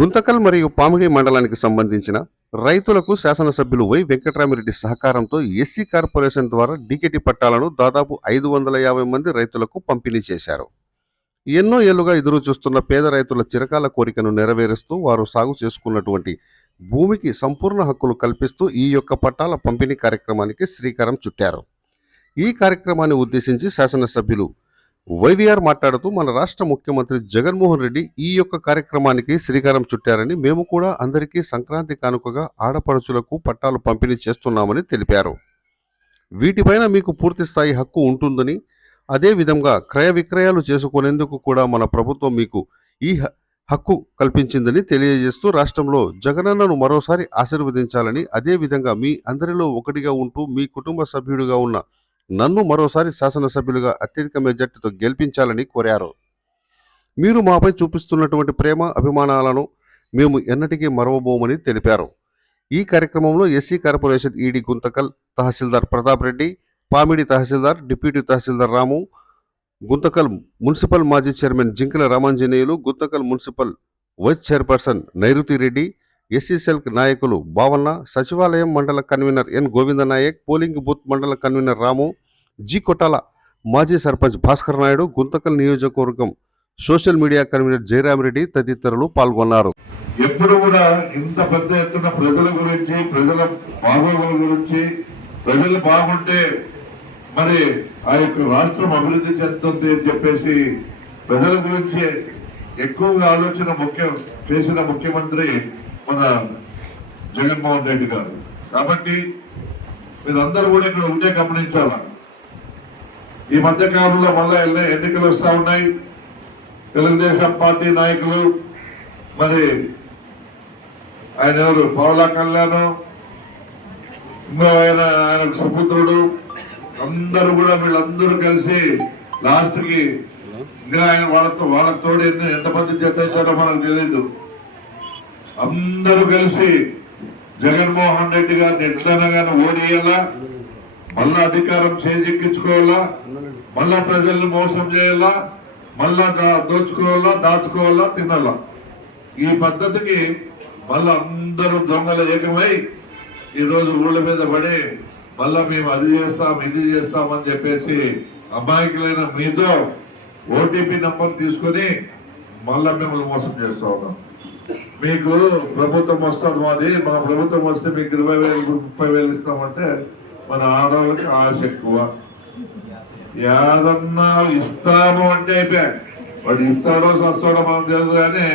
గుంతకల్ మరియు పామిడి మండలానికి సంబంధించిన రైతులకు శాసనసభ్యులు వై వెంకటరామిరెడ్డి సహకారంతో ఎస్సీ కార్పొరేషన్ ద్వారా డీకేటీ పట్టాలను దాదాపు ఐదు వందల యాభై మంది రైతులకు పంపిణీ చేశారు. ఎన్నో ఏళ్ళుగా ఎదురు చూస్తున్న పేద రైతుల చిరకాల కోరికను నెరవేరుస్తూ వారు సాగు చేసుకున్నటువంటి భూమికి సంపూర్ణ హక్కులు కల్పిస్తూ ఈ యొక్క పట్టాల పంపిణీ కార్యక్రమానికి శ్రీకారం చుట్టారు. ఈ కార్యక్రమాన్ని ఉద్దేశించి శాసనసభ్యులు వైవీఆర్ మాట్లాడుతూ మన రాష్ట్ర ముఖ్యమంత్రి జగన్మోహన్ రెడ్డి ఈ యొక్క కార్యక్రమానికి శ్రీకారం చుట్టారని మేము కూడా అందరికీ సంక్రాంతి కానుకగా ఆడపడుచులకు పట్టాలు పంపిణీ చేస్తున్నామని తెలిపారు. వీటిపైన మీకు పూర్తి స్థాయి హక్కు ఉంటుందని అదే విధంగా క్రయ విక్రయాలు చేసుకునేందుకు కూడా మన ప్రభుత్వం మీకు ఈ హక్కు కల్పించిందని తెలియజేస్తూ రాష్ట్రంలో జగనన్నను మరోసారి ఆశీర్వదించాలని అదే విధంగా మీ అందరిలో ఒకటిగా ఉంటూ మీ కుటుంబ సభ్యుడిగా ఉన్న నన్ను మరోసారి శాసనసభ్యులుగా అత్యధిక మెజార్టీతో గెలిపించాలని కోరారు. మీరు మాపై చూపిస్తున్నటువంటి ప్రేమ అభిమానాలను మేము ఎన్నటికీ మరవబోమని తెలిపారు. ఈ కార్యక్రమంలో SC corporation ED Guntakal tahsildar Pratap Reddy Pamidi tahsildar deputy tahsildar Ramu Guntakal municipal మాజీ chairman Jinkala Ramanjaneyulu Guntakal municipal vice chairperson Nairuthi Reddy SC cell నాయకులు భావన్న సచివాలయం mandal convener N Govinda Nayak polling booth mandal convener Ramu G Kottala మాజీ సర్పంచ్ భాస్కర్ నాయుడు గుంతకల్ నియోజకవర్గం social media convener Jayaramireddy తదితరులు పాల్గొన్నారు. ఎప్పుడు కూడా ఇంత పెద్ద ఎత్తున ప్రజల గురించి ప్రజల బాగోగుల గురించి ప్రజలు బాగుంటే మరి ఆ యొక్క రాష్ట్రం అభివృద్ధి చెందుతుంది అని చెప్పేసి ప్రజల గురించి ఎక్కువగా ఆలోచన ముఖ్యం చేసిన ముఖ్యమంత్రి మన జగన్మోహన్ రెడ్డి గారు. కాబట్టి మీరందరూ కూడా ఇక్కడ ఉంటే గమనించాల? ఈ మధ్య కాలంలో మళ్ళీ ఎన్నికలు వస్తూ ఉన్నాయి? తెలుగుదేశం పార్టీ నాయకులు మరి ఆయన ఎవరు? పవలా కళ్యాణ్ ఇంకో ఆయన ఆయన సుపుత్రుడు అందరూ కూడా వీళ్ళందరూ కలిసి లాస్ట్కి ఇంకా ఆయన వాళ్ళతో వాళ్ళకి తోడు ఎంతమంది జత అవుతారో మనకు తెలియదు అందరూ కలిసి జగన్మోహన్ రెడ్డి గారిని ఎట్లైనా కానీ ఓడియాలా? మళ్ళా అధికారం చేజిక్కించుకోవాలా? మళ్ళా ప్రజల్ని మోసం చేయాలా? మళ్ళా దోచుకోవాలా? దాచుకోవాలా? తినాలా? ఈ పద్ధతికి మళ్ళా అందరూ దొంగలు ఏకమై ఈరోజు ఊళ్ళ మీద పడి మళ్ళా మేము అది చేస్తాం ఇది చేస్తాం అని చెప్పేసి అమాయకులైన మీతో ఓటీపీ నెంబర్ తీసుకొని మళ్ళా మిమ్మల్ని మోసం చేస్తా ఉన్నాం. మీకు ప్రభుత్వం వస్తుంది మాది మా ప్రభుత్వం వస్తే మీకు ఇరవై వేలు ముప్పై వేలు ఇస్తామంటే మన ఆడవాళ్ళకి ఆశ ఎక్కువ. ఏదన్నా ఇస్తాము అంటే అయిపోయా. వాడు ఇస్తాడో సస్తాడో మనం తెలియదు కానీ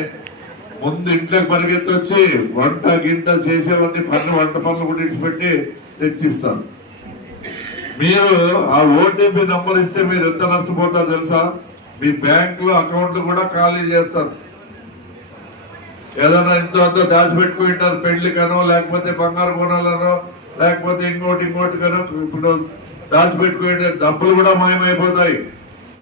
ముందు ఇంట్లోకి పరిగెత్తొచ్చి వంట గింట చేసేవన్నీ పన్ను వంట పనులు కూడా ఇచ్చిపెట్టి తెచ్చిస్తాను మీరు ఆ ఓటీపీ నంబర్ ఇస్తే మీరు ఎంత నష్టపోతారు తెలుసా? మీ బ్యాంకులో అకౌంట్లు కూడా ఖాళీ చేస్తారు. ఏదైనా ఎంతో అంతో దాచిపెట్టుకుంటారు పెళ్ళికనో లేకపోతే బంగారు కొనాలనో లేకపోతే ఇంకోటి ఇంకోటి కనో ఇప్పుడు దాచిపెట్టుకుంటారు డబ్బులు కూడా మాయమైపోతాయి.